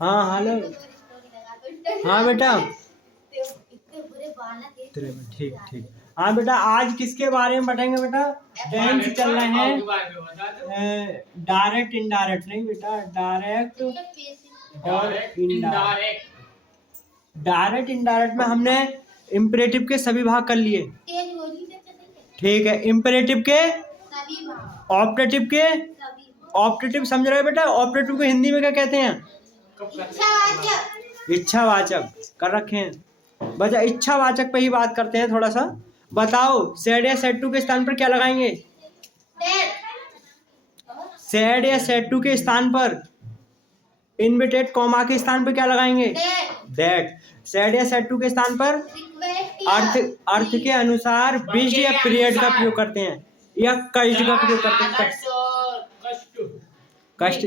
हाँ हेलो। हाँ बेटा ठीक ठीक। हाँ बेटा आज किसके बारे में बताएंगे बेटा? टेंस चल रहे हैं। डायरेक्ट इनडायरेक्ट नहीं बेटा, डायरेक्ट और इनडायरेक्ट। डायरेक्ट इनडायरेक्ट में हमने इम्परेटिव के सभी भाग कर लिए। ठीक है, इम्परेटिव के, ऑपरेटिव के, ऑपरेटिव समझ रहे हो बेटा? ऑपरेटिव को हिंदी में क्या कहते हैं? इच्छावाचक कर रखे हैं बच्चा। इच्छावाचक पे ही बात करते हैं थोड़ा सा। बताओ सेड या सेड टू के स्थान पर क्या लगाएंगे? सेड या सेड टू के स्थान पर इनवर्टेड कॉमा के स्थान पर क्या लगाएंगे? दैट। सेड या सेड टू के स्थान पर अर्थ के अनुसार बिस्ट या पीरियड का प्रयोग करते हैं या कष्ट का प्रयोग करते हैं। कष्ट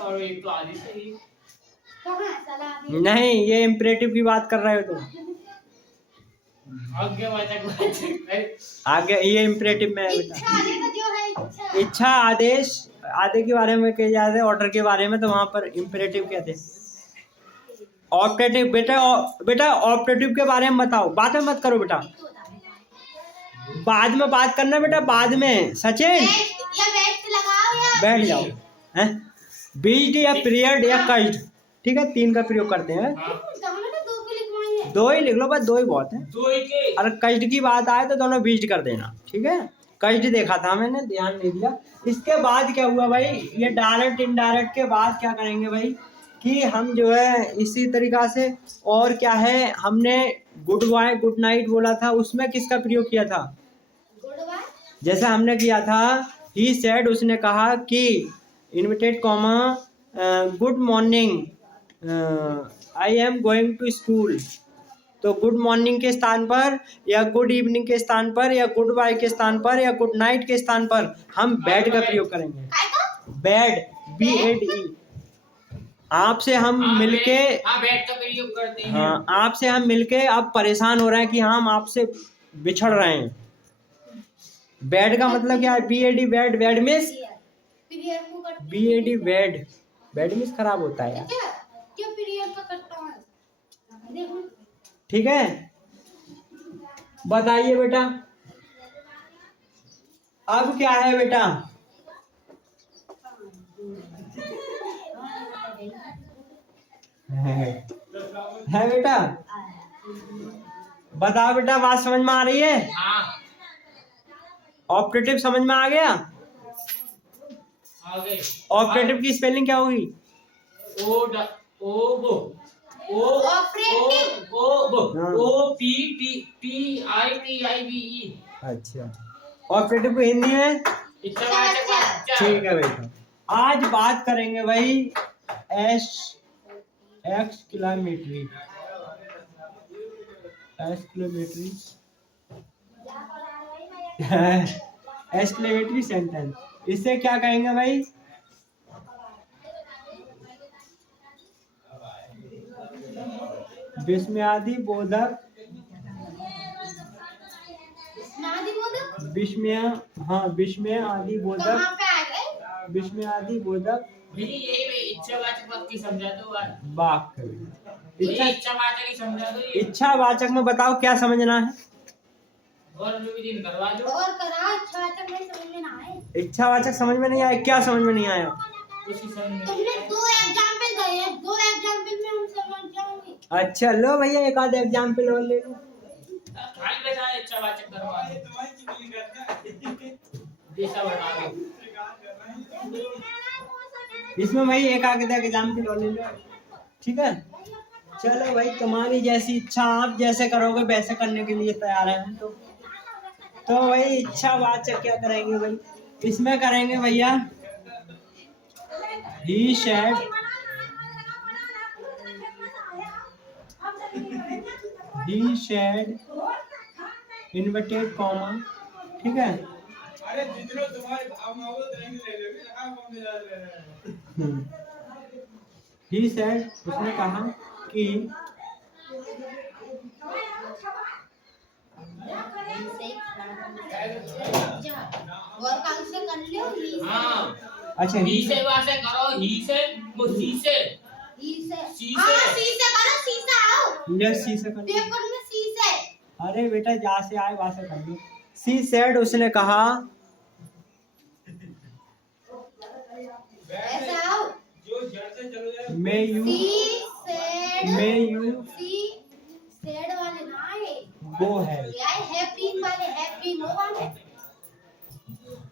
और एक तो आदि से ही नहीं, ये इम्परेटिव की बात कर रहे हो तुम। आगे ये इम्परेटिव में है बेटा। इच्छा आदेश आदि के बारे में कहे जाते हैं, ऑर्डर के बारे में तो वहां पर इम्परेटिव कहते हैं। ऑपरेटिव बेटा ऑपरेटिव के बारे में बताओ, बाद में मत करो बेटा, बाद में बात करना बेटा, बाद में। सचिन बैठ जाओ। हैं बीज या पीरियड या कष्ट, ठीक है, 3 का प्रयोग करते हैं। 2 ही लिख लो बस, 2 ही बहुत है। अगर कष्ट की बात आए तो दोनों बीज कर देना, ठीक है। कष्ट देखा था मैंने, ध्यान नहीं दिया। इसके बाद क्या हुआ भाई? ये डायरेक्ट इनडायरेक्ट के बाद क्या करेंगे भाई कि हम जो है इसी तरीका से, और क्या है, हमने गुड बाय गुड नाइट बोला था, उसमें किसका प्रयोग किया था? जैसे हमने किया था ही सेड, उसने कहा कि inverted comma good morning I am going to school. तो गुड मॉर्निंग के स्थान पर या गुड इवनिंग के स्थान पर या गुड बाय के स्थान पर या गुड नाइट के स्थान पर हम बैड का प्रयोग करेंगे। Bad, BAD। आपसे हम मिलके बैड का प्रयोग करते हैं। हाँ, आपसे हम मिलके अब परेशान हो रहे हैं कि हम आपसे बिछड़ रहे हैं। बैड का मतलब क्या है? BAD bad. Bad means BAD bad. Bad means खराब होता है यार, ठीक है। बताइए बेटा अब क्या है बेटा? है बेटा, बताओ बेटा, बात समझ में आ रही है? ऑपरेटिव समझ में आ गया? ऑपरेटिव की स्पेलिंग क्या होगी? OPTIVE। अच्छा, ऑपरेटिव को हिंदी में? ठीक है बेटा। आज बात करेंगे भाई एक्सक्लेमेटरी एक्सक्लेमेटरी सेंटेंस। इसे क्या कहेंगे भाई? विस्मयादि बोधक, विस्मय, हाँ विस्मय आदि बोधक, विस्मय आदि बोधक वाक्य। इच्छावाचक में बताओ क्या समझना है? इच्छावाचक समझ में नहीं आया? क्या समझ में नहीं आया? अच्छा लो भैया, एक आध एग्जाम्पल और ले लो। इसमें भाई एक आगे एग्जाम्पल और ले लो, ठीक है। चलो भाई, तुम्हारी जैसी इच्छा, आप जैसे करोगे वैसे करने के लिए तैयार है हम तो भाई इच्छावाचक क्या करेंगे भाई? इसमें करेंगे भैया he said, he said inverted comma, ठीक है। ही सेड, उसने कहा कि अच्छा ही से वहां से करो, ही से वो सी से ले सी से कर। पेपर में सी से। अरे बेटा जहाँ से आए वहां से कर लो। सी सेड उसने कहा ऐसे आओ। मैं यू सी सेड वाले ना आए, वो है यार हैप्पी वाले, हैप्पी वो वाले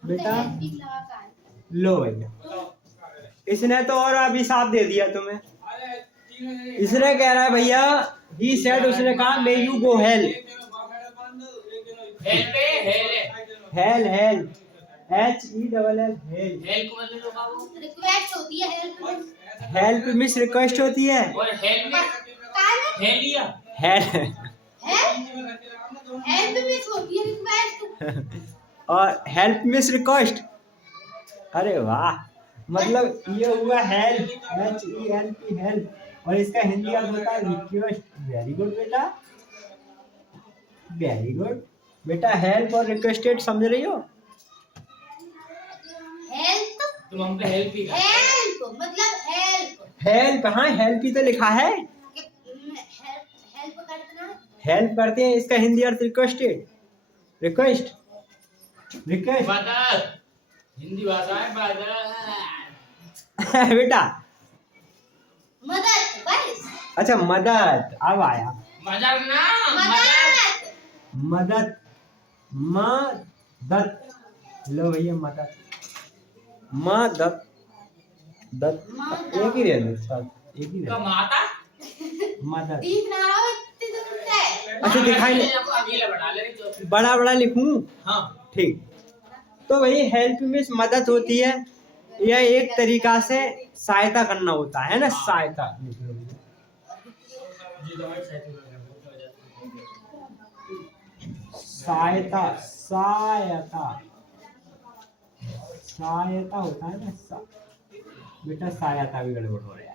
बेटा। हैप्पी लगा कर। लो भैया, इसने तो और अभिशाप दे दिया तुम्हें। इसने कह रहा है भैया ही सेड उसने कहा may you go hell. Hell पे hell hell HELL hell. Hell को मतलब होगा वो रिक्वेस्ट होती है, हेल्प मिस रिक्वेस्ट होती है। और हेल में हेलिया हेल हेल्प मिस होती है रिक्वेस्ट। और हेल्प मिस रिक्वेस्ट। अरे वाह, मतलब ये हुआ हेल्प HELP हेल्प, और इसका हिंदी अर्थ होता है रिक्वेस्ट। वेरी गुड बेटा, वेरी गुड बेटा। हेल्प और रिक्वेस्टेड समझ रही हो? हेल्प तुम हम पे हेल्प ही कर। हेल्प मतलब हेल्प हेल्प, हाँ हेल्प ही तो लिखा है। हेल्प करना। हेल्प करते हैं, इसका हिंदी अर्थ रिक्वेस्टेड, रिक्वेस्ट, रिक्वेस्ट। मदद, हिंदी भाषा है मदद। बेटा मदद बस। अच्छा मदद, अब आया मदद ना मदद मदद। मदद लो भैया, मदद मदद दत एक ही रहने सब एक ही का रहने माता मदद। दिख ना रहा हो इतनी दूर से। अच्छा दिखाई नहीं, अगले बढ़ा ले जो बड़ा बड़ा लिखूं? हाँ ठीक। तो वही हेल्प मीन्स मदद होती है, यह एक तरीका से सहायता करना होता है ना, सहायता। सहायता सहायता सहायता होता है ना, बेटा सहायता भी गड़बड़ हो रहा है।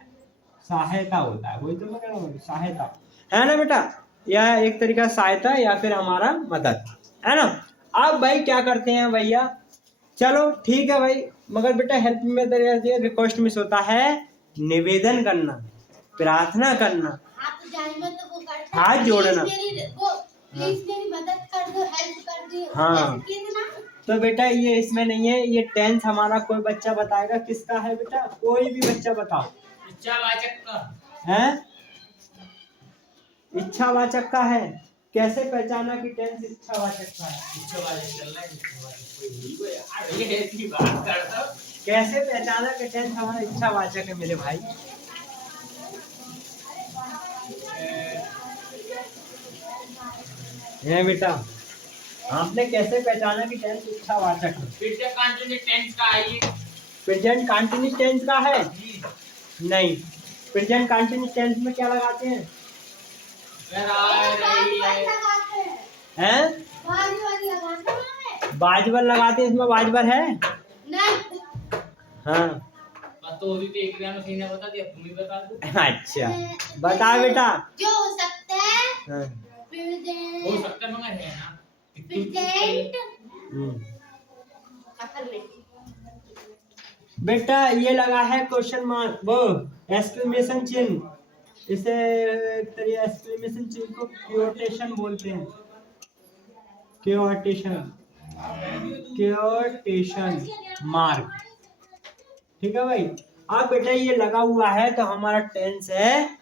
सहायता होता है, वही तो मैं कह रहा हूँ, सहायता है ना बेटा। यह एक तरीका सहायता या फिर हमारा मदद है ना। अब भाई क्या करते हैं भैया, चलो ठीक है भाई, मगर बेटा हेल्प में रिक्वेस्ट मिस होता है निवेदन करना, प्रार्थना करना, हाथ जाने में तो वो करता है, हाथ जोड़ना। प्लीज मेरी मदद कर दो, हेल्प कर दो। हाँ। ऐसे किए थे ना। तो बेटा ये इसमें नहीं है, ये टेंस हमारा कोई बच्चा बताएगा किसका है बेटा, कोई भी बच्चा बताओ। इच्छावाचक का है, इच्छावाचक का है। कैसे पहचाना कि टेंस इच्छावाचक का है? इच्छावाचक चलना है, इच्छावाचक कोई भूल गया ये ऐसी बात करता। कैसे पहचाना कि टेंस हमारा इच्छावाचक है मेरे भाई? है बेटा, आपने कैसे पहचाना कि टेंस इच्छावाचक है? प्रेजेंट कंटिन्यूस टेंस का है ये। प्रेजेंट कंटिन्यूस टेंस का है? नहीं, प्रेजेंट कंटिन्यूस टेंस में क्या लगाते हैं? हैं? बाजवर लगाते हैं, इसमें बाजवर है? हाँ तो भी तो एक दिन सीने बता दिया, तुम ही बता दो। अच्छा बता बेटा। जो हो सकता है हो हाँ। सकता है मगर है ना प्रेजेंट हम्म। बेटा ये लगा है क्वेश्चन मार्क, वो एक्सक्लेमेशन चिन्ह, इसे एक्सक्लेमेशन चिन्ह को क्योटेशन बोलते हैं, क्योटेशन, क्योटेशन मार्क। ठीक है भाई। अब बेटा ये लगा हुआ है तो हमारा टेंस है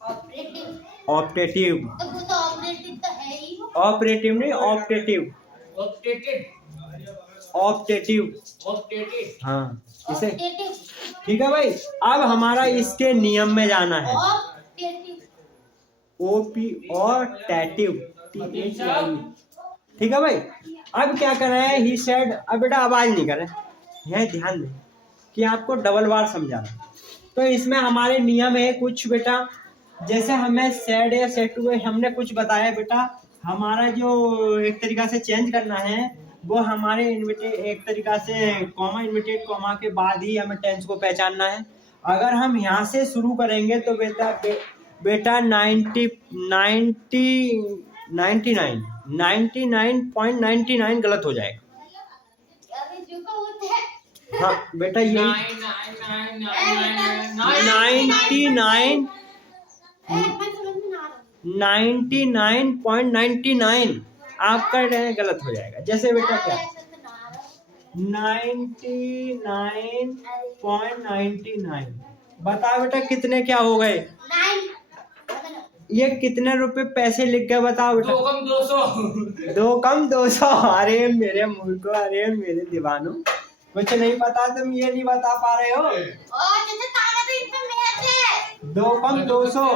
ऑप्टेटिव। तो वो तो ऑपरेटिव तो है ही। ऑपरेटिव नहीं, ऑप्टेटिव, ऑप्टेटेड ऑप्टेटिव। ऑप्टेटेड हाँ इसे ऑपरेटिव ठीक है भाई। अब हमारा इसके नियम में जाना है। ऑपरेटिव ओपी और टैटिव, ठीक है भाई। अब क्या कर रहे हैं, ही सेड। अब बेटा आवाज नहीं कर रहे, यह ध्यान दें कि आपको डबल बार समझाना। तो इसमें हमारे नियम है कुछ बेटा, जैसे हमें सेड या सेड टू हमने कुछ बताया बेटा, हमारा जो एक तरीका से चेंज करना है वो हमारे एक तरीका से कॉमा, इन्वर्टेड कॉमा के बाद ही हमें टेंस को पहचानना है। अगर हम यहाँ से शुरू करेंगे तो बेटा 99.99 गलत हो जाएगा। अरे जो का होता है हाँ बेटा ये 99 99.99 आपका गलत हो जाएगा। जैसे बेटा क्या 99.99 बताओ बेटा कितने क्या हो गए, ये कितने रुपए पैसे लिख गए बताओ बेटा। 2 कम 200। 2 कम 200। अरे मेरे मूर्खों, अरे मेरे दीवानों, कुछ नहीं पता, तुम ये नहीं बता पा रहे हो। 2 कम 200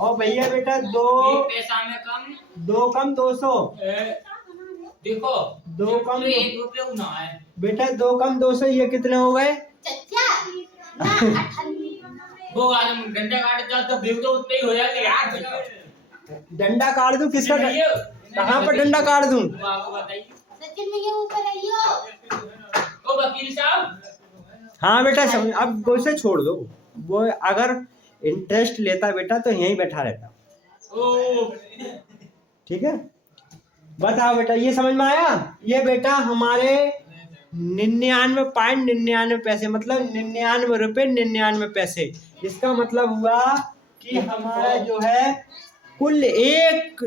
और भैया बेटा 2 पैसा में कम 2 कम 200 देखो 2 कम 1 रुपये ना है बेटा 2 कम 200 ये कितने हो गए। वो आदम डंडा काट जाओ तो बिल तो उतने ही हो जाएगा यार। डंडा काट दूं किसका, कहाँ पर डंडा काट दूं। आपको बताइए सचिन भैया ऊपर आइयो। ओ वकील साहब। हाँ बेटा समझ, अब उसे छोड़ दो, वो अगर इंटरेस्ट लेता बेटा तो यहीं बैठा रहता। ओ ठीक है बताओ बेटा, ये समझ में आया। ये बेटा हमारे 99.99 पैसे, मतलब 99 रुपए 99 पैसे। इसका मतलब हुआ कि हमारा जो है कुल एक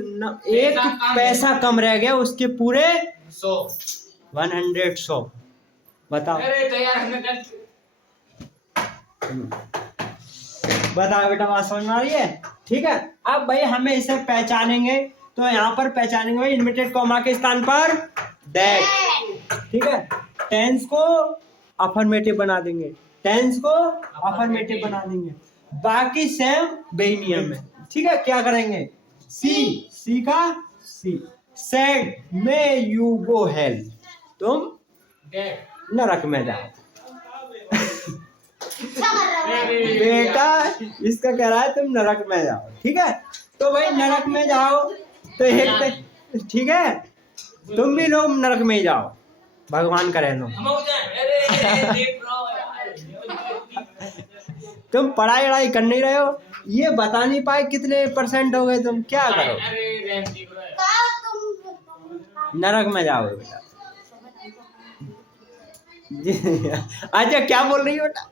पैसा कम रह गया, उसके पूरे 100 बताओ। अरे तो यार हमने कल बताओ बेटा बात समझ में आ रही है। ठीक है अब भाई हमें इसे पहचानेंगे, तो यहाँ पर पहचानेंगे भाई इनवर्टेड कॉमा के स्थान पर दैट। ठीक है टेंस को अफर्मेटिव बना देंगे, टेंस को अफर्मेटिव बना देंगे, बाकी सेम वही नियम है। ठीक है क्या करेंगे, सी का सी, said may you go hell, तुम नरक में जाओ। बेटा इसका कह रहा है तुम नरक में जाओ। ठीक है तो भाई नरक में जाओ तो एक, ठीक है तुम भी लोग नरक में ही जाओ, भगवान करे नो। तुम पढ़ाई वढ़ाई कर नहीं रहे हो, ये बता नहीं पाए कितने % हो गए, तुम क्या करो, नरक में जाओगे बेटा। अच्छा क्या बोल रही हो बेटा,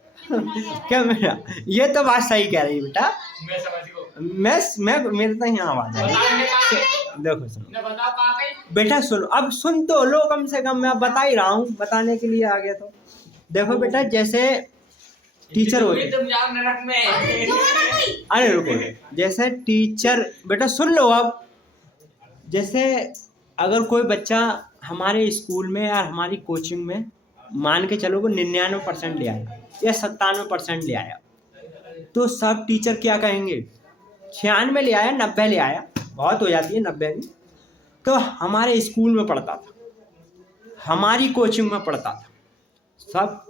क्या मेरा, ये तो बात सही कह रही है बेटा। मैं मेरे तो यहाँ आवाज है। देखो सुनो बेटा, सुनो अब सुन तो लो कम से कम, मैं बता ही रहा हूँ, बताने के लिए आ गया। तो देखो बेटा जैसे टीचर हो, अरे रुको, जैसे टीचर बेटा सुन लो। अब जैसे अगर कोई बच्चा हमारे स्कूल में या हमारी कोचिंग में मान के चलो वो 99% ले आया या 97% ले आया, तो सब टीचर क्या कहेंगे, 96 ले आया, 90 ले आया, बहुत हो जाती है 90 भी। तो हमारे स्कूल में पढ़ता था, हमारी कोचिंग में पढ़ता था सब,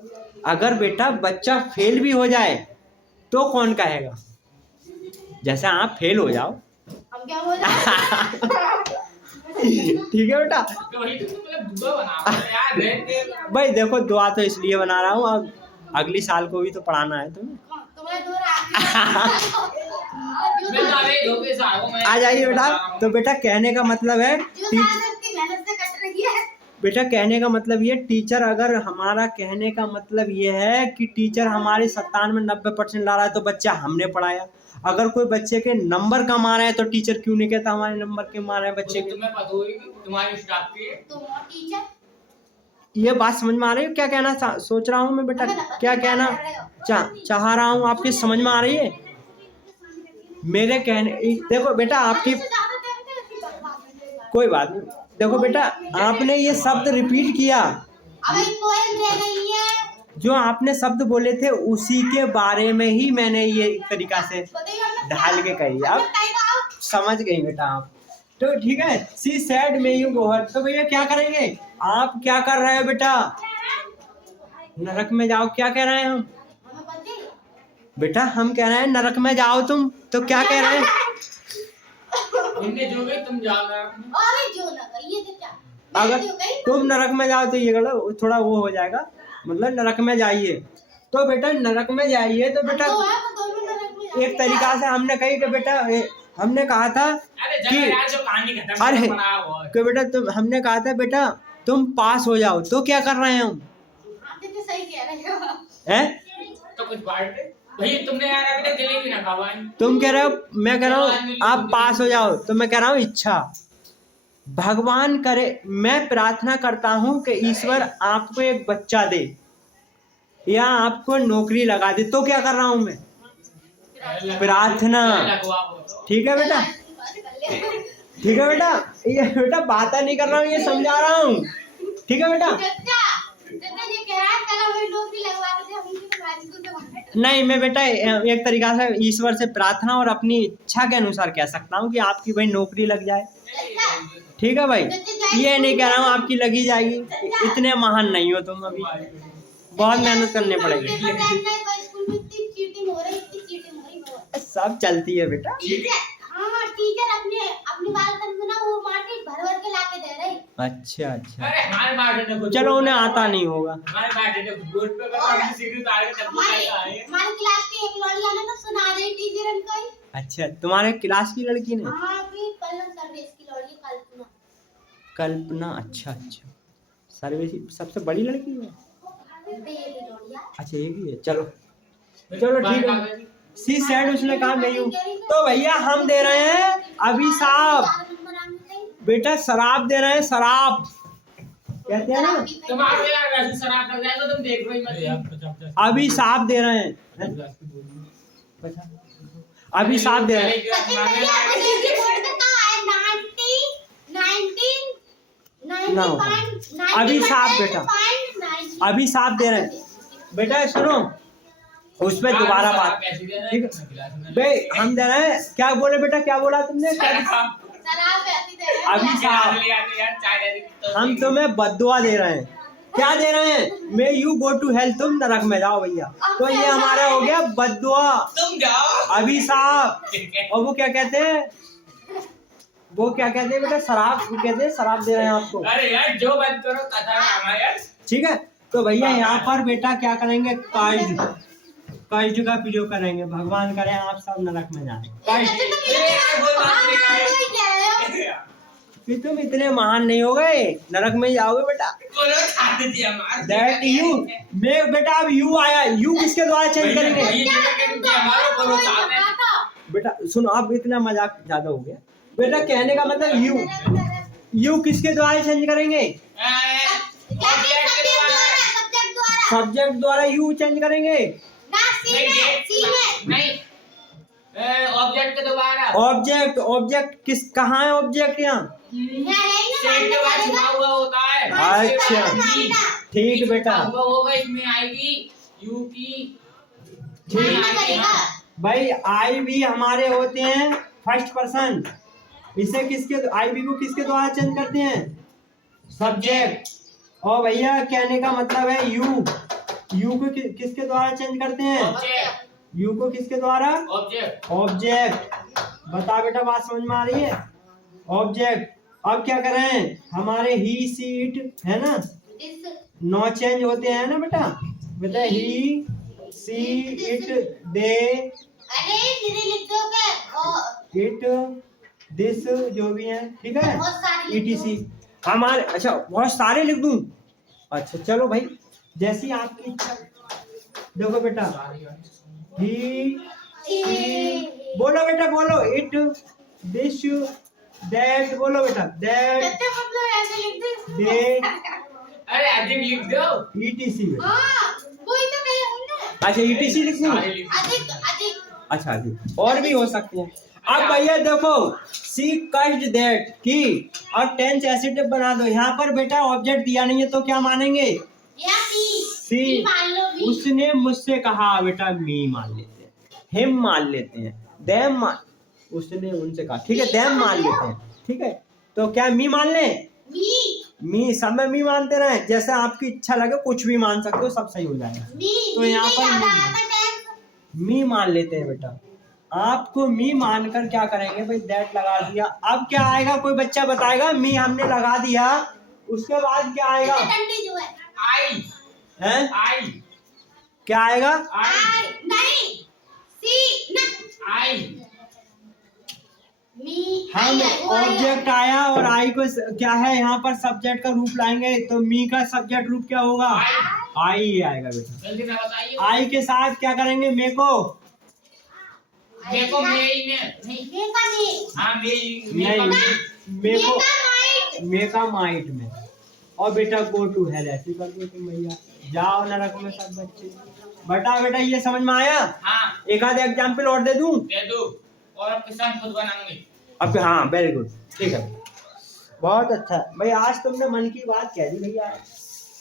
अगर बेटा बच्चा फेल भी हो जाए तो कौन कहेगा, जैसे आप फेल हो जाओ हम क्या बोल रहे हैं? ठीक है बेटा भाई देखो दुआ तो इसलिए बना रहा हूँ, अब अगली साल को भी तो पढ़ाना है तुम्हें। तुम्हारे दूर आ जाइए बेटा। तो बेटा कहने का मतलब है बेटा कहने का मतलब ये, टीचर अगर हमारा कहने का मतलब ये है कि टीचर हमारे 97-90% ला रहा है तो बच्चा हमने पढ़ाया। अगर कोई बच्चे के नंबर कम आ रहे हैं तो टीचर क्यों नहीं कहता हमारे नंबर कम आ रहे हैं बच्चे के। तुम्हें पता होगी तुम्हारे स्टाफ की टीचर, ये बात समझ में आ रही है क्या कहना सोच रहा हूँ मैं बेटा, क्या कहना चाह रहा हूँ, आपकी समझ में आ रही है मेरे कहने। देखो बेटा आपकी कोई बात नहीं, देखो बेटा आपने ये शब्द रिपीट किया, जो आपने शब्द बोले थे उसी के बारे में ही मैंने ये एक तरीका से ढाल के कही, अब समझ गई बेटा आप। तो ठीक है सी said may you go hello, तो भैया क्या करेंगे, आप क्या कर रहे हो बेटा, नरक में जाओ, क्या कह रहे हैं हम बेटा, हम कह रहे हैं नरक में जाओ तुम, तो क्या कह रहे हैं, जो गई तुम जाओ। अगर तुम नरक में जाओ तो ये गलत, थोड़ा वो हो जाएगा, मतलब नरक में जाइए, तो बेटा नरक में जाइए, तो बेटा एक तरीका से हमने कही कि बेटा हमने कहा था कि अरे कि बेटा तुम, हमने कहा था बेटा तुम पास हो जाओ, तो क्या कर रहे हैं हम, सही कह रहे हो। हैं? तो कुछ बांट दे भैया, तुमने यार अभी तक जलेबी ना खावा है। तुम कह रहे हो, मैं कह रहा हूँ आप पास हो जाओ, तो मैं कह रहा हूँ इच्छा भगवान करे, मैं प्रार्थना करता हूँ कि ईश्वर आपको एक बच्चा दे या आपको नौकरी लगा दे, तो क्या कर रहा हूँ मैं? प्रार्थना। ठीक है बेटा, ठीक है बेटा, ये बेटा बात नहीं कर रहा हूँ, ये समझा रहा हूँ। ठीक है बेटा। नहीं, मैं बेटा एक तरीका से ईश्वर से प्रार्थना और अपनी इच्छा के अनुसार कह सकता हूँ कि आपकी भाई नौकरी लग जाए। ठीक है भाई, ये नहीं कह रहा हूँ आपकी लगी जाएगी, इतने महान नहीं हो तुम, अभी बहुत मेहनत करनी पड़ेगी। सब चलती है बेटा। टीचर अपनी बालकनी में ना वो माटी भर भर के लाके दे रहे। अच्छा अच्छा, अरे हमारे बाटे ने चलो उन्हें आता नहीं होगा। हमारे बाटे ने बोर्ड पे अपनी सीढ़ी उतार के तब हमारी क्लास की एक लड़की ने तो सुना दी टीचर ने। अच्छा, तुम्हारे क्लास की लड़की ने? हाँ, भी पल्लव सर्विस की लड़की कल्पना। कल्पना, अच्छा अच्छा, सर्विस सबसे बड़ी लड़की है। अच्छा एक ही है, चलो चलो ठीक है। सी सेड, उसने कहा मैं हूँ। तो भैया हम दे रहे हैं अभिशाप, बेटा शराब दे रहे हैं, शराब कहते हैं ना, तुम्हारे यार वैसे शराब कर जाएगा, तुम देख रही मत। अभिशाप दे रहे हैं, अभिशाप दे रहे हैं। अभिशाप बेटा, अभिशाप दे रहे हैं बेटा, सुनो उस पर दोबारा बात। ठीक है भाई, हम दे रहे हैं, क्या बोले बेटा, क्या बोला तुमने? अभिशाप, हम तुम्हें बद्दुआ दे रहे हैं। क्या दे रहे हैं? May you go to hell, तुम नरक में जाओ भैया। तो ये हमारा हो गया बद्दुआ, तुम जाओ, अभिशाप। और वो क्या कहते हैं, वो क्या कहते हैं बेटा, शराब कहते हैं, शराब दे रहे हैं आपको। अरे यार जो बात करो कथा यार। ठीक है, तो भैया यहाँ पर बेटा क्या करेंगे, काइज, काइज का प्रयोग करेंगे। भगवान करे आप सब नरक में जाए। फिर तुम इतने महान नहीं हो गए, नरक में जाओगे बेटा। दैट यू, मैं बेटा अब यू आया, यू किसके द्वारा चेंज करेंगे? बेटा सुनो, अब इतना मजाक ज्यादा हो गया बेटा, कहने का मतलब यू, यू किसके द्वारा चेंज करेंगे? सब्जेक्ट द्वारा यू चेंज करेंगे। नहीं, ऑब्जेक्ट के दोबारा। ऑब्जेक्ट, ऑब्जेक्ट किस, कहाँ है ऑब्जेक्ट? यहाँ सेट के बाद छुपा हुआ होता है। अच्छा ठीक बेटा, होगा इसमें आएगी यू की। भाई आई भी हमारे होते हैं फर्स्ट पर्सन, इसे किसके, आई भी को किसके द्वारा चेंज करते हैं? सब्जेक्ट। और भैया कहने का मतलब है यू, यू को किसके द्वारा चेंज करते हैं? यू को किसके द्वारा? ऑब्जेक्ट। ऑब्जेक्ट। बता बेटा, बात समझ में आ रही है? ऑब्जेक्ट। अब क्या कर रहे हैं, हमारे ही सी इट है ना, नो चेंज होते हैं ना बेटा, बेटा ही see it they it this, जो भी है ठीक है, ETC हमारे। अच्छा बहुत सारे लिख दूं? अच्छा चलो भाई, जैसी आपकी इच्छा। देखो बेटा, ही बोलो बेटा, बोलो, इट दिस दैट, बोलो बेटा, दैट दे, अरे अधिक लिख दो। ETC में। वही तो कहे हमने। अच्छा ETC लिख दूं? अधिक अधिक। अच्छा अधिक, और भी हो सकते हैं। अब भैया देखो, सी कस्ट दैट की और टेंस एसिटिव बना दो। यहाँ पर बेटा ऑब्जेक्ट दिया नहीं है तो क्या मानेंगे? सी। उसने मुझसे कहा, बेटा मी मान लेते हैं, हिम मान लेते हैं, देम मान, उसने उनसे कहा, ठीक है देम मान लेते हैं, ठीक है। तो क्या मी मान ले? मी, सब में मी मानते रहे, जैसे आपकी इच्छा लगे कुछ भी मान सकते हो, सब सही हो जाएगा। तो यहाँ पर मी मान लेते हैं बेटा। आपको मी मानकर क्या करेंगे भाई, दैट लगा दिया। अब क्या आएगा, कोई बच्चा बताएगा? मी हमने लगा दिया, उसके बाद क्या आएगा? आई है? आई क्या आएगा? आई नहीं, सी आई। हम ऑब्जेक्ट आया और आई को क्या है यहाँ पर सब्जेक्ट का रूप लाएंगे, तो मी का सब्जेक्ट रूप क्या होगा? आई आएगा बेटा। जल्दी ना बताइए। आई के साथ क्या करेंगे? मेको। मेको मेई में नहीं। मेका नहीं। हाँ मेई नहीं, मेको माइट। मेका माइट में। और बेटा गो टू हेल ऐसे कर दो तुम भैया, जाओ नरक में सब बच्चे। बेटा ये समझ में आया? हाँ एक आध एग्जाम्पल और दे दूं? दे दो। और अब किसान खुद बनाएंगे। अब हाँ वेरी गुड, ठीक है, बहुत अच्छा भैया। आज तुमने मन की बात कह दी भैया।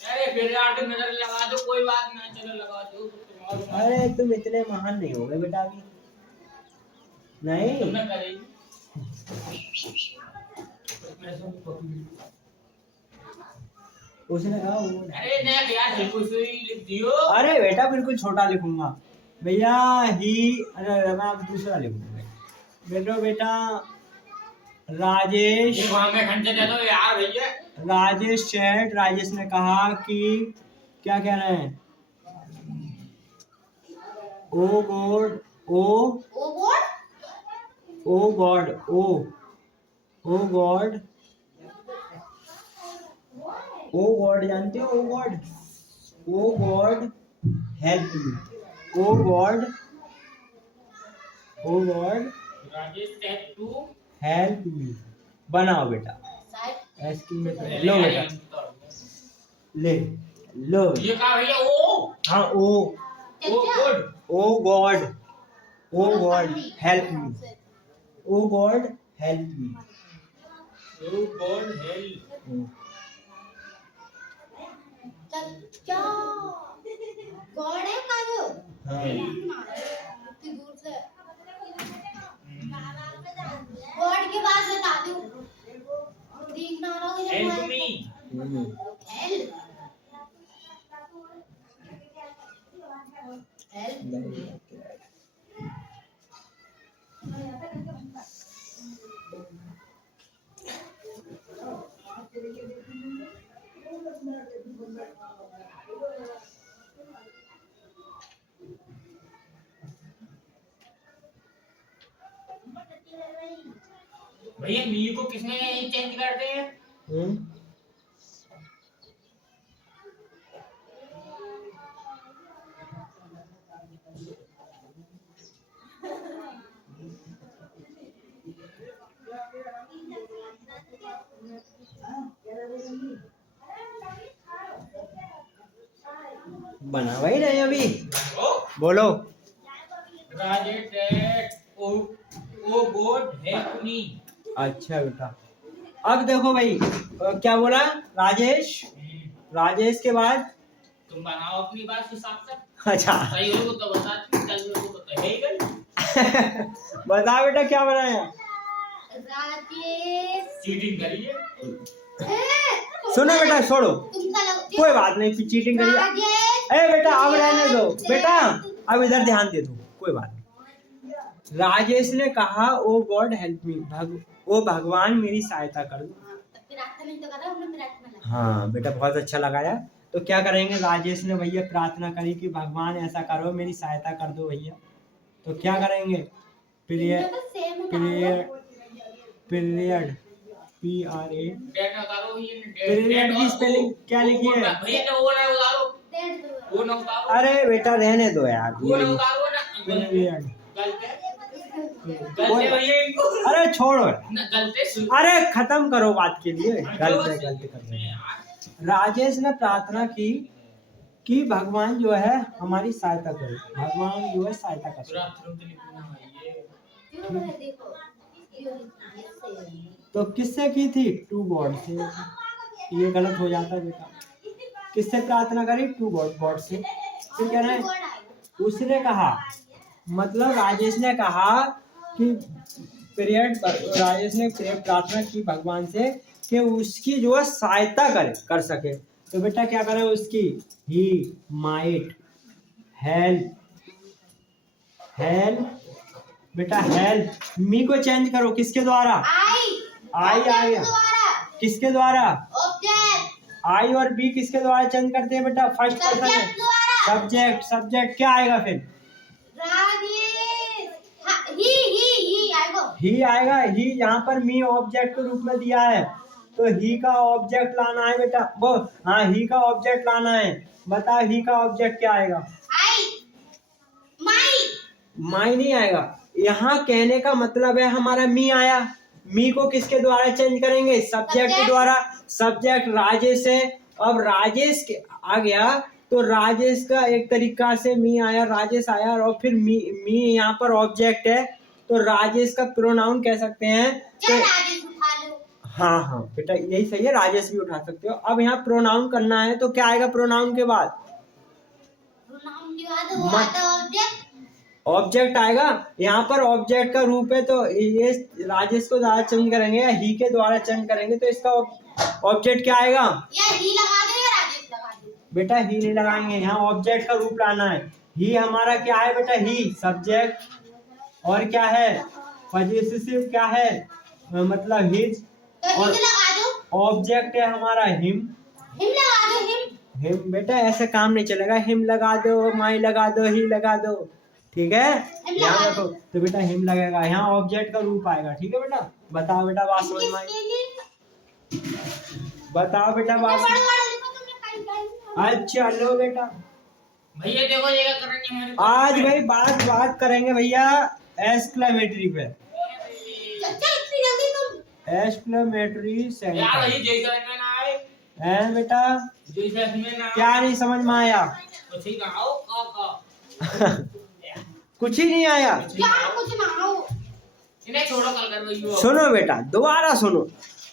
अरे फिर आगे नजर लगा दो, कोई बात नहीं, चलो लगा दो। अरे तुम इतने महान नहीं हो गए बेटा अभी, नहीं। तुमने करेगी। उसने कहा वो अरे नहीं यार, बिल्कुल सही लिख दियो। अरे बेटा बिल्कुल छोटा लिखूंगा भैया। ही अरे मैं अब दूसरा लिखूंगा बेटा। राजेश घंटे दे दो यार भैया। राजेश सेठ, राजेश ने कहा कि क्या कह रहे हैं? ओ गॉड, ओ गॉड, ओ गॉड, ओ गॉड जानते हो? ओ गॉड हेल्प मी, ओ गॉड राजेश सेठ टू हेल्प मी। बनाओ बेटा, लो बेटा, ले लो। ये कहा भैया ओ। हाँ ओ गुड। ओ गॉड हेल्प मी, ओ गॉड हेल्प मी। ओ गॉड हेल्प। क्या गॉड है काजू? हाँ इतनी दूर से गॉड के पास बता दूं, देखना रहा हूँ हेल्प मी। हेल्प भैया मी को किसने चेंज कर दिए? बना वही नहीं अभी। बोलो। राजेश ओ गॉड हेल्प मी। अच्छा बेटा, अब देखो भाई क्या बोला राजेश? राजेश के बाद तुम बनाओ अपनी बात हिसाब से। अच्छा सही हो तो बता, चल हो तो है ही गई। बता बेटा क्या बनाया? राजेश चीटिंग करिए। सुनो बेटा, छोड़ो, तुमका कोई बात नहीं, फिर चीटिंग करिए। राजेश ए बेटा अब रहने दो बेटा, अब इधर ध्यान दे दो, कोई बात नहीं। राजेश ने कहा ओ गॉड हेल्प मी, ओ भगवान मेरी सहायता कर दो। प्रार्थना नहीं तो कर रहा, हमने प्रार्थना लगा। हाँ बेटा बहुत अच्छा लगाया। तो क्या करेंगे? राजेश ने भैया प्रार्थना करी कि भगवान ऐसा करो, मेरी सहायता कर दो भैया। तो क्या करेंगे? पीरियड PRA पीरियड की स्पेलिंग क्या लिखी है? भैया वो ना उतारो, वो ना उतारो। अरे बेटा रहने दो यार। वो ना उतारो ना। पीरियड गलते भैया इनको। अरे छोड़ो, गलते अरे खत्म करो बात के लिए, गलत कर रहे हैं। राजेश ने प्रार्थना की कि भगवान जो है हमारी सहायता करे, भगवान जो है सहायता करे। तो किससे की थी? टू गॉड से। ये गलत हो जाता है बेटा। किससे प्रार्थना करी? टू गॉड से। फिर कह रहे हैं उसने कहा, मतलब राजेश ने कहा कि राजेश ने प्रार्थना की भगवान से कि उसकी जो है सहायता कर सके। तो बेटा क्या करे उसकी? ही माइट हेल्प बेटा हेल्प मी को चेंज करो। किसके द्वारा? आई आया। किसके द्वारा? आई और बी किसके द्वारा चेंज करते हैं बेटा? फर्स्ट पर्सन सब्जेक्ट क्या आएगा फिर? ही आएगा। ही यहाँ पर मी ऑब्जेक्ट के रूप में दिया है, तो ही का ऑब्जेक्ट लाना है बेटा। वो हाँ ही का ऑब्जेक्ट लाना है, बताओ ही का ऑब्जेक्ट क्या आएगा? आई माई माई नहीं आएगा। यहाँ कहने का मतलब है हमारा मी आया। मी को किसके द्वारा चेंज करेंगे? सब्जेक्ट के द्वारा। सब्जेक्ट राजेश है। अब राजेश के आ गया तो राजेश का एक तरीका से मी आया, राजेश आया, और फिर मी यहाँ पर ऑब्जेक्ट है तो राजेश का प्रोनाउन कह सकते हैं। तो राजेश उठा लो। हाँ हाँ बेटा यही सही है, राजेश भी उठा सकते हो। अब यहाँ प्रोनाउन करना है तो क्या आएगा प्रोनाउन के बाद? प्रोनाउन के बाद वो आता है ऑब्जेक्ट। ऑब्जेक्ट आएगा। यहाँ पर ऑब्जेक्ट का रूप है तो ये राजेश को द्वारा चेंज करेंगे या ही के द्वारा चेंज करेंगे तो इसका ऑब्जेक्ट क्या आएगा? या ही लगा दो या राजेश लगा दो। बेटा ही नहीं लगाएंगे, यहाँ ऑब्जेक्ट का रूप लाना है। ही हमारा क्या है बेटा? ही सब्जेक्ट और क्या है? पॉजिटिव क्या है? मतलब हिज। तो और हिज लगा दो। ऑब्जेक्ट है हमारा हिम। हिम लगा दो हिम। हिम बेटा ऐसे काम नहीं चलेगा। हिम लगा दो, माई लगा दो, ही लगा दो, ठीक है? ध्यान रखो। तो बेटा हिम लगेगा, यहाँ ऑब्जेक्ट का रूप आएगा, ठीक है बेटा? बताओ बेटा बात समझ में आई? बताओ बेटा बात। अच्छा लो बेटा भैया देखो ये क्या करेंगे हमारे को? आज भाई बात करेंगे भैया एक्सक्लेमेटरी पे। एक्सक्लेमेटरी यार सेंटर ये जैसा में ना आए है बेटा। जैसा में ना क्या नहीं समझ में आया? कुछ ही ना आओ का कुछ ही नहीं आया। क्या कुछ ना हो। इन्हें छोड़ो कल कर भैया। सुनो बेटा दोबारा सुनो,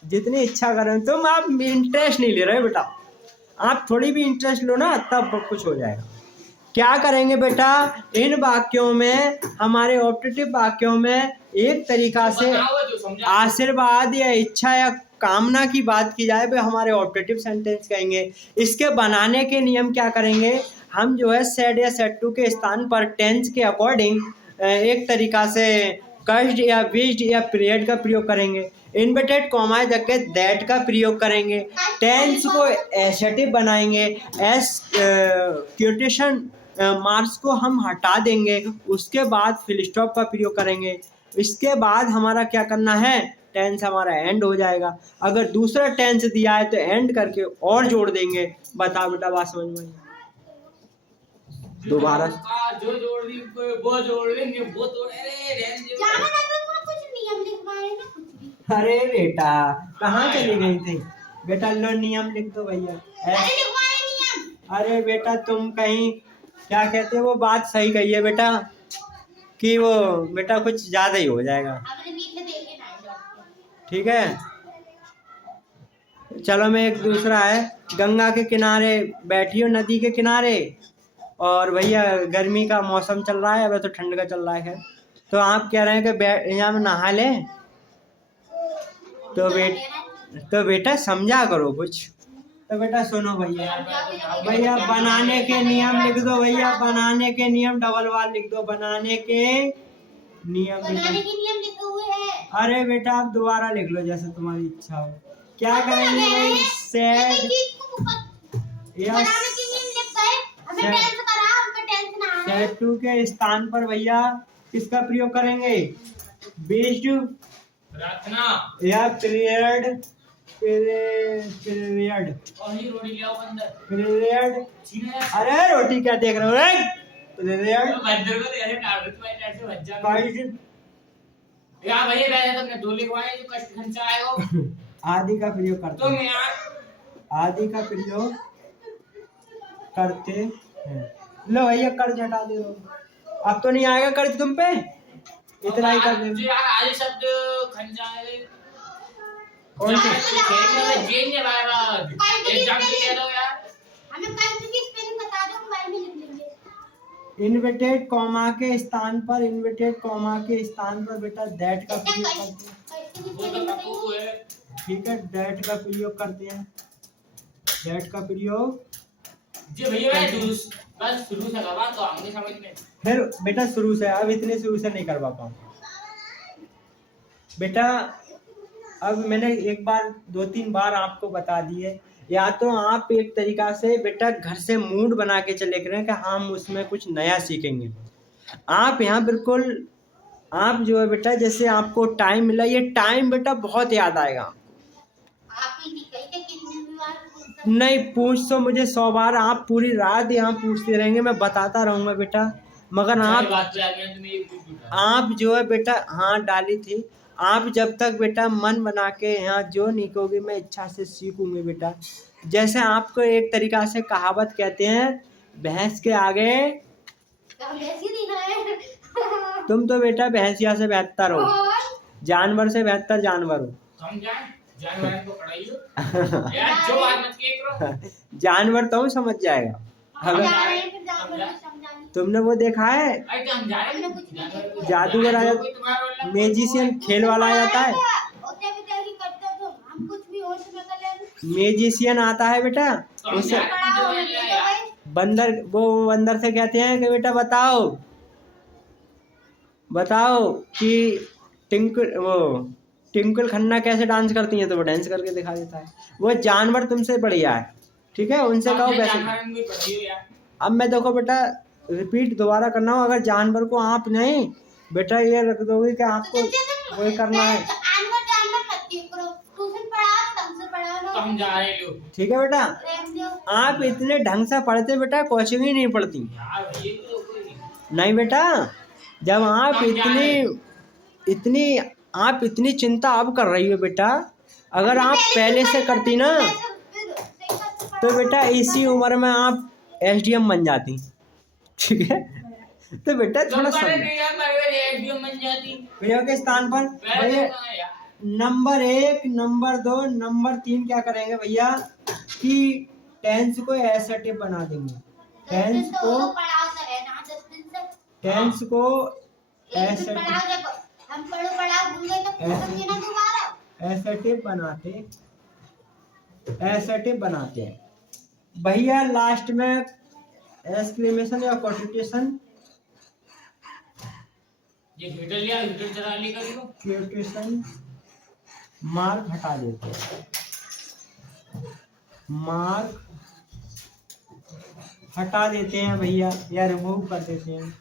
जितनी इच्छा करें तुम। आप इंटरेस्ट नहीं ले रहे बेटा, आप थोड़ी भी इंटरेस्ट लो ना तब कुछ हो जाएगा। क्या करेंगे बेटा? इन वाक्यों में, हमारे ऑप्टेटिव वाक्यों में एक तरीका से आशीर्वाद या इच्छा या कामना की बात की जाए तो हमारे ऑप्टेटिव सेंटेंस कहेंगे। इसके बनाने के नियम क्या करेंगे? हम जो है सेड या सेड टू के स्थान पर टेंस के अकॉर्डिंग एक तरीका से कस्ड या विज्ड या पीरियड का प्रयोग करेंगे। इन्वर्टेड कॉमा जगह दैट का प्रयोग करेंगे। टेंस को एसेटिव बनाएंगे। एस क्योटेशन मार्क्स को हम हटा देंगे। उसके बाद फिल स्टॉप का प्रयोग करेंगे। इसके बाद हमारा क्या करना है? टेंस हमारा एंड हो जाएगा। अगर दूसरा टेंस दिया है तो एंड करके और जोड़ देंगे। बताओ बेटा बात समझ में आई? दोबारा जो जोड़ दी वो जोड़ लेंगे वो तो जाना ना तो कुछ नियम लिखवाए ना कुछ भी। अरे बेटा कहाँ चली गई थी? बेटा लो नियम लिख दो भैया। अरे लिखवाए नियम। अरे बेटा तुम कहीं क्या कहते हो, वो बात सही कही है बेटा कि वो बेटा कुछ ज्यादा ही हो जाएगा। आपने पीछे देखे ना। ठीक है चलो। मैं एक दूसरा है, गंगा के किनारे बैठी हो, नदी के किनारे, और भैया गर्मी का मौसम चल रहा है, अब तो ठंड का चल रहा है। तो आप कह रहे हैं कि यहाँ में नहा ले तो बेटा समझा करो कुछ। तो बेटा सुनो भैया बनाने के नियम लिख दो। भैया बनाने के नियम डबल बार लिख दो। बनाने के नियम लिखे हुए हैं। अरे बेटा आप दोबारा लिख लो जैसे तुम्हारी इच्छा हो। क्या करेंगे भाई? सेड सेड टू के स्थान पर भैया किसका प्रयोग करेंगे? बेस्ड प्रार्थना या पीरियड। Period period. अरे रोटी क्या देख रहे हो रे? पीरियड यार भैया वैसे तो मैं दो लिखवाए जो कष्ट खंचा आएगा आदि का प्रयोग करते तुम हैं। यार आदि का प्रयोग करते हैं। लो भैया कर्ज हटा दे दो। अब तो नहीं आएगा कर्ज तुम पे, इतना ही कर दे। यार आदि शब्द खंचा है कौन से? इन्वर्टेड कॉमा के स्थान पर, इन्वर्टेड कॉमा के स्थान पर बेटा दैट का प्रयोग करते हैं। ठीक है दैट का प्रयोग करते हैं। दैट का प्रयोग जी भैया बस शुरू से करवा तो आगे समझ में। फिर बेटा शुरू से, अब इतने शुरू से नहीं करवा पाऊँ बेटा। अब मैंने एक बार 2-3 बार आपको बता दिए। या तो आप एक तरीका से बेटा घर से मूड बना के चले गए कि हम उसमें कुछ नया सीखेंगे। आप यहाँ बिल्कुल आप जो है बेटा जैसे आपको टाइम मिला, ये टाइम बेटा बहुत याद आएगा। नहीं पूछ तो मुझे 100 बार, आप पूरी रात यहाँ पूछते रहेंगे, मैं बताता रहूँगा बेटा, मगर सारी आप बात पे आ गया तो मेरी कुछ उठा। आप जो है बेटा हाँ डाली थी, आप जब तक बेटा मन बना के यहाँ जो नहीं कहोगे मैं इच्छा से सीखूंगी बेटा। जैसे आपको एक तरीका से कहावत कहते हैं, भैंस के आगे हम ऐसे ही दिख रहे हैं। तुम तो बेटा भैंसिया से बेहतर हो, जानवर से बेहतर जानवर हो। समझाए जानवर को पढ़ाइयो यार, जो बात मत किया करो। जानवर तो समझ जाएगा। हम अगर जा रहे हैं, फिर जानवर को समझाने। तुमने वो देखा है अरे तो हम जा रहे हैं कुछ जानवर को। जादूगर आया, मैजिशियन खेल वाला आ जाता है, होते भी देखी करते तो हम कुछ भी होश में कर लेंगे। मैजिशियन आता है बेटा, तो उसे पढ़ा हो नहीं तो भाई बंदर, वो बंदर से कहते हैं कि बेटा बताओ बताओ कि टिंकल खन्ना कैसे डांस करती हैं, तो वो डांस करके दिखा देता है। वो जानवर तुमसे बढ़िया है, ठीक है, उनसे कहो वैसे। जानवर भी पढ़ियो यार। अब मैं देखो बेटा रिपीट दोबारा करना हो, अगर जानवर को आप नहीं बेटा ये रख दोगे कि आपको वही करना है। जानवर जानवर मत किया करो, ट्यूशन पढ़ा ढंग से पढ़ा तो लो। हम जा रहे लोग ठीक है बेटा, प्रेम दो। आप इतने ढंग से पढ़ते बेटा कोचिंग ही नहीं पढ़ती। यार, ये तो कोई नहीं। नहीं बेटा, जब आप हम जा रहे इतनी चिंता अब कर रही हो बेटा, अगर आप पहले से करती ना तो बेटा इसी उम्र में आप एसडीएम बन जाती, ठीक है। तो बेटा थोड़ा तो पढ़े समझो। नहीं यार, मेरे एसडीएम बन जाती। भैया के स्थान पर पहले भैया तो यार, नंबर 1, नंबर 2, नंबर 3 क्या करेंगे भैया कि टेंस को एसेटिव बना देंगे। टेंस को पढ़ाओ तो है ना 10 दिन से। टेंस को एक दिन एसेटिव पढ़ाओ, देखो हम पढ़ाओ भूल गए तो पूछेंगे ना दोबारा। एसेटिव बनाते हैं भैया। लास्ट में एक्सक्लेमेशन या क्वोटेशन, ये हिटर लिया, हिटर चला ली करियो। क्वोटेशन मार्क हटा देते हैं, मार्क हटा देते हैं भैया, या रिमूव कर देते हैं,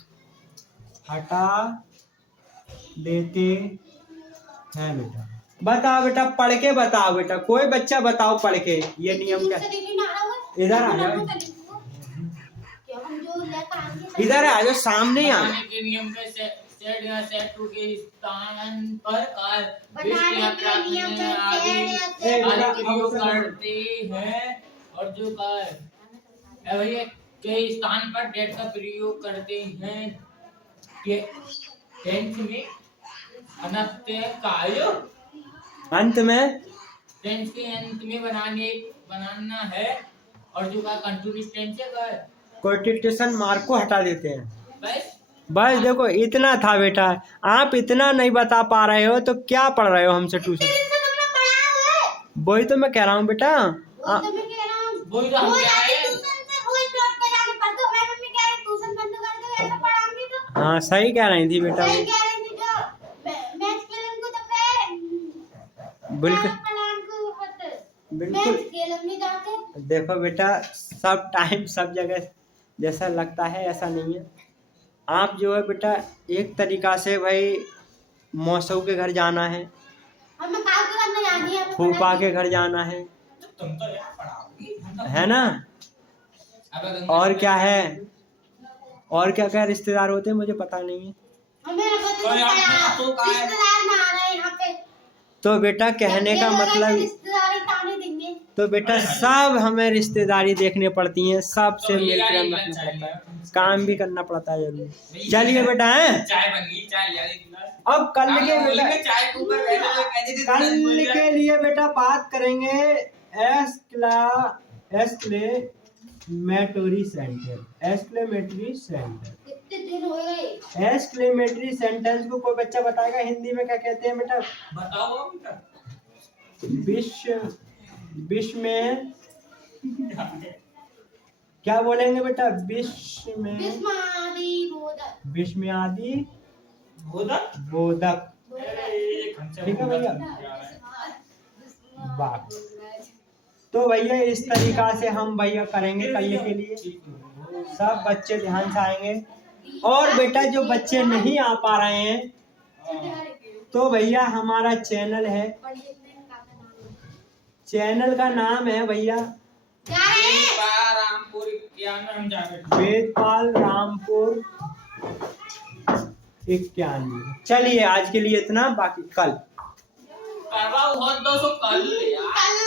हटा देते हैं बेटा। बताओ बेटा, पढ़ के बताओ बेटा, कोई बच्चा बताओ पढ़ के, ये नियम क्या। इधर आ जाओ, इधर आ जाओ, सामने ही आ जाओ। बनाने के नियम पे सेट या सेट टू के स्थान पर बनाने के नियम पे सेट या सेट प्रयोग करते हैं, और जो कार्य भैया के स्थान पर डेट का प्रयोग करते हैं। टेंस में अनंत कार्य अंत में, टेंस के अंत में बनाना है, और जो का कंटिन्यूअस टेंस है क्वोटेशन मार्क को हटा देते हैं। बस देखो इतना था बेटा, आप इतना नहीं बता पा रहे हो तो क्या पढ़ रहे हो हमसे ट्यूशन। वही तो मैं कह रहा हूँ बेटा, वही तो हम कह रहे हैं। हाँ सही कह रही थी बेटा, बिल्कुल बिल्कुल। देखो बेटा सब टाइम सब जगह जैसा लगता है ऐसा नहीं है। आप जो है बेटा एक तरीका से भाई मौसू के घर जाना है, फूफा के घर जाना है, तुम तो यार पढ़ाओगी है ना, और क्या है, और क्या क्या रिश्तेदार होते हैं मुझे पता नहीं है। तो बेटा कहने का मतलब, तो बेटा सब हमें रिश्तेदारी देखने पड़ती है, सब से मिलकर रखना पड़ता है, काम भी करना पड़ता है जरूर। चलिए बेटा है, चाय बन गई, चाय ले आई। अब कल के बेटा, चाय के ऊपर बैठे तो कहते थे कल के लिए बेटा बात करेंगे एक्सक्लेमेटरी सेंटेंस को कोई बच्चा बताएगा हिंदी में क्या कहते हैं बेटा। बताओ बेटा। विश्व में क्या बोलेंगे बेटा, विश्व में आदि बोधक, ठीक है भैया। वाह, तो भैया इस तरीका से हम भैया करेंगे कल के लिए, सब बच्चे ध्यान से आएंगे। और बेटा जो बच्चे नहीं आ पा रहे हैं तो भैया हमारा चैनल है, चैनल का नाम है भैया जा रहे हैं। रामपुर क्या में हम जा रहे थे। वेदपाल रामपुर 91। चलिए आज के लिए इतना, बाकी कल करवा बहुत 200 कल यार।